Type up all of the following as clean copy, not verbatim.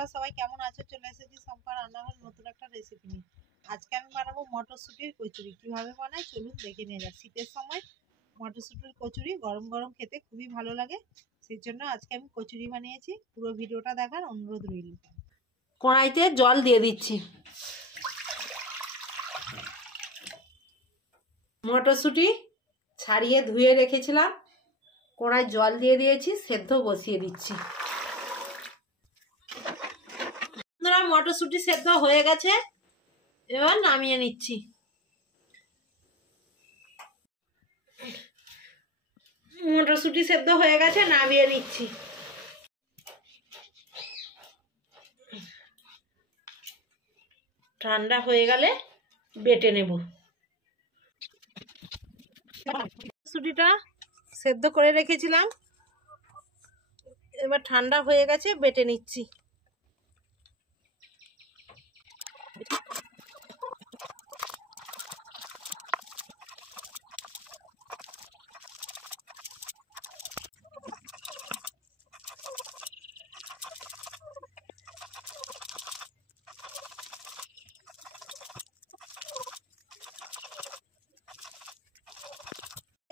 বন্ধুরা সবাই কেমন আছো? চলে এসেছি সম্পা রান্নাঘর নতুন একটা রেসিপি নিয়ে। আজকে আমি বানাবো মটরশুঁটির কচুরি। কিভাবে বানাই চলুন দেখে নিয়ে যাক। শীতের সময় মটরশুঁটির কচুরি গরম গরম খেতে খুবই ভালো লাগে, সেই জন্য আজকে আমি কচুরি বানিয়েছি। পুরো ভিডিওটা দেখার অনুরোধ রইল। কড়াইতে জল দিয়ে দিচ্ছি। মটরশুঁটি ছাড়িয়ে ধুয়ে রেখেছিলাম, কড়াই জল দিয়ে দিয়েছি, সেদ্ধ বসিয়ে দিচ্ছি। বন্ধুরা মটরশুঁটি সেদ্ধ হয়ে গেছে, এবার নামিয়ে নিচ্ছি। মটরশুঁটি সেদ্ধ হয়ে গেছে, নামিয়ে নিচ্ছি। ঠান্ডা হয়ে গেলে বেটে নেব। মটরশুঁটিটা সেদ্ধ করে রেখেছিলাম, এবার ঠান্ডা হয়ে গেছে, বেটে নিচ্ছি।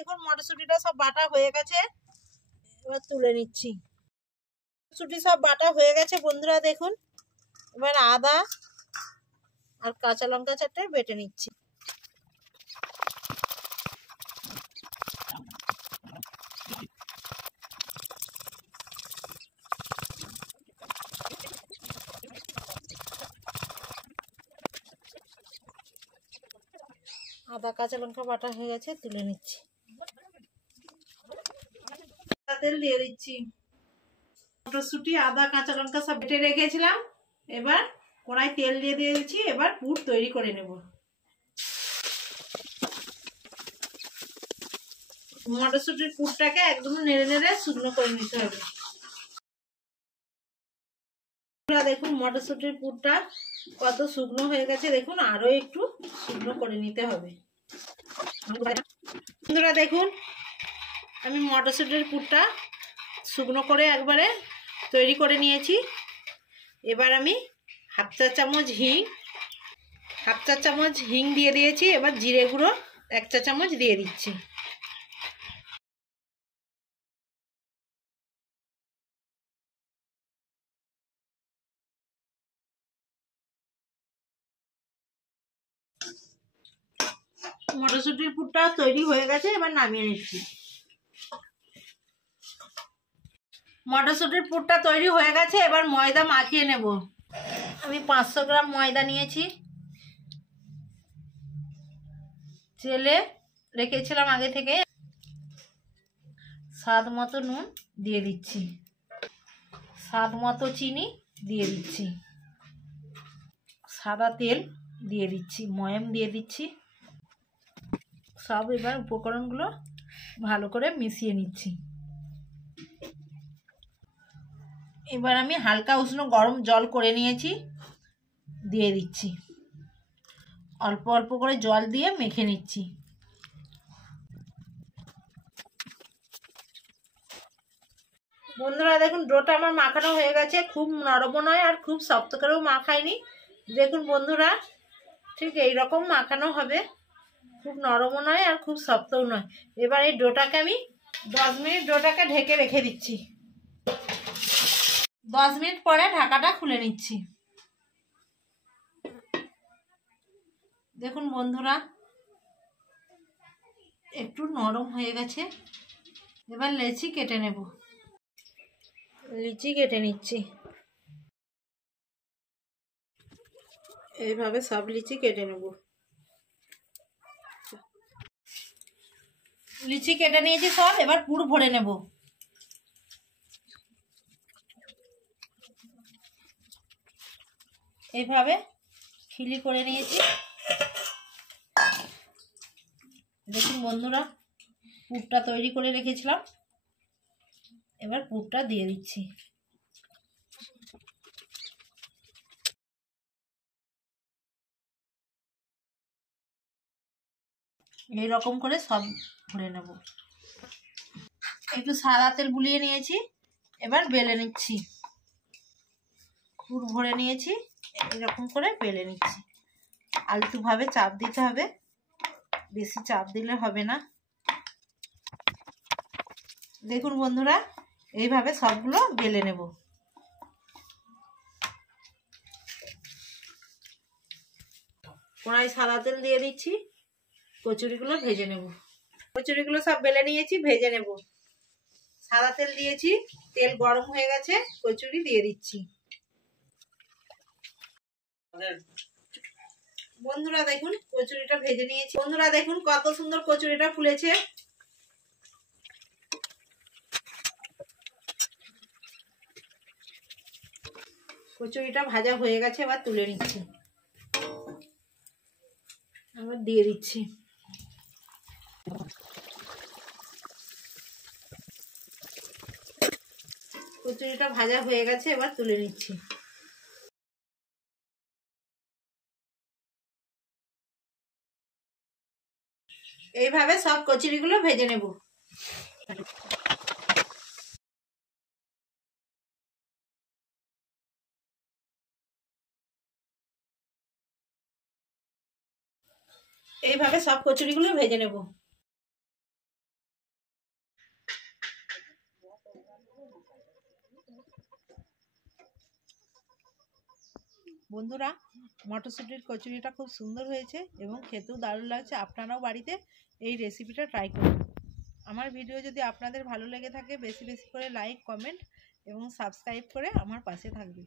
এখন মটরশুঁটিটা সব বাটা হয়ে গেছে, এবার তুলে নিচ্ছি। মটরশুঁটি সব বাটা হয়ে গেছে বন্ধুরা, দেখুন। এবার আদা আর কাঁচা লঙ্কা চারটে বেটে নিচ্ছি। আদা কাঁচা লঙ্কা বাটা হয়ে গেছে, তুলে নিচ্ছি। তেল দিয়ে দিচ্ছি। মটরশুঁটি আদা কাঁচা লঙ্কা সব বেটে রেখেছিলাম, এবার কড়াই তেল দিয়ে দিয়েছি। এবার পুর তৈরি করে নেব। মটরশুঁটির পুরটাকে একদম নেড়ে নেড়ে শুকনো করে নিতে হবে। দেখুন মটরশুঁটির পুরটা কত শুকনো হয়ে গেছে, দেখুন। আরো একটু শুকনো করে নিতে হবে। বন্ধুরা দেখুন, আমি মটরশুঁটির পুরটা শুকনো করে একবারে তৈরি করে নিয়েছি। এবার আমি হাফ চা চামচ হিং দিয়ে দিয়েছি। এবার জিরে গুঁড়ো 1 চা চামচ দিয়ে দিচ্ছি। মটরশুঁটির পুরটা তৈরি হয়ে গেছে, এবার নামিয়ে নিচ্ছি। মটরশুঁটির পুরটা তৈরি হয়ে গেছে, এবার ময়দা মাখিয়ে নেব। আমি 500 গ্রাম ময়দা নিয়েছি, চেলে রেখেছিলাম আগে থেকে। স্বাদ মতো নুন দিয়ে দিচ্ছি, স্বাদ মতো চিনি দিয়ে দিচ্ছি, সাদা তেল দিয়ে দিচ্ছি, ময়াম দিয়ে দিচ্ছি। সব এবার উপকরণগুলো ভালো করে মিশিয়ে নিচ্ছি। এবার আমি হালকা উষ্ণ গরম জল করে নিয়েছি, দিয়ে দিচ্ছি। অল্প অল্প করে জল দিয়ে মেখে নিচ্ছি। বন্ধুরা দেখুন, ডোটা আমার মাখানো হয়ে গেছে। খুব নরমও নয় আর খুব শক্ত করেও মাখাইনি। দেখুন বন্ধুরা, ঠিক এই রকম মাখানো হবে। খুব নরমও নয় আর খুব শক্তও নয়। এবার এই ডোটাকে আমি 10 মিনিট ডোটাকে ঢেকে রেখে দিচ্ছি। 10 মিনিট পরে ঢাকাটা খুলে নিচ্ছি। দেখুন বন্ধুরা, একটু নরম হয়ে গেছে। এবার লেচি কেটে নেব। লিচি কেটে নিচ্ছি। এইভাবে সব লিচি কেটে নেব। লিচি কেটে নিয়েছি সব, এবার পুর ভরে নেব। এইভাবে খিলি করে নিয়েছি। দেখুন বন্ধুরা, পুরটা তৈরি করে রেখেছিলাম, এবার পুরটা দিয়ে দিচ্ছি। এইরকম করে সব ভরে নেব। একটু সাদা তেল বুলিয়ে নিয়েছি, এবার বেলে নিচ্ছি। পুর ভরে নিয়েছি, এরকম করে বেলে নিচ্ছি। আলতুভাবে চাপ দিতে হবে, বেশি চাপ দিলে হবে না। দেখুন বন্ধুরা, এইভাবে সবগুলো বেলে নেব। কড়াই সাদা তেল দিয়ে দিচ্ছি, কচুরিগুলো ভেজে নেব। কচুরিগুলো সব বেলে নিয়েছি, ভেজে নেব। সাদা তেল দিয়েছি, তেল গরম হয়ে গেছে, কচুরি দিয়ে দিচ্ছি। বন্ধুরা দেখুন কচুরিটা ভেজে নিয়েছি। বন্ধুরা দেখুন কত সুন্দর কচুরিটা ফুলেছে। কচুরিটা ভাজা হয়ে গেছে, এবার তুলে নিচ্ছি, আবার দিয়ে দিচ্ছি। কচুরিটা ভাজা হয়ে গেছে, এবার তুলে নিচ্ছি। এইভাবে সব কচুরিগুলো ভেজে নেব। এইভাবে সব কচুরিগুলো ভেজে নেব। বন্ধুরা, মটরশুঁটির কচুরিটা খুব সুন্দর হয়েছে এবং খেতেও দারুণ লাগছে। আপনারাও বাড়িতে এই রেসিপিটা ট্রাই করুন। আমার ভিডিও যদি আপনাদের ভালো লেগে থাকে বেশি বেশি করে লাইক, কমেন্ট এবং সাবস্ক্রাইব করে আমার পাশে থাকবে।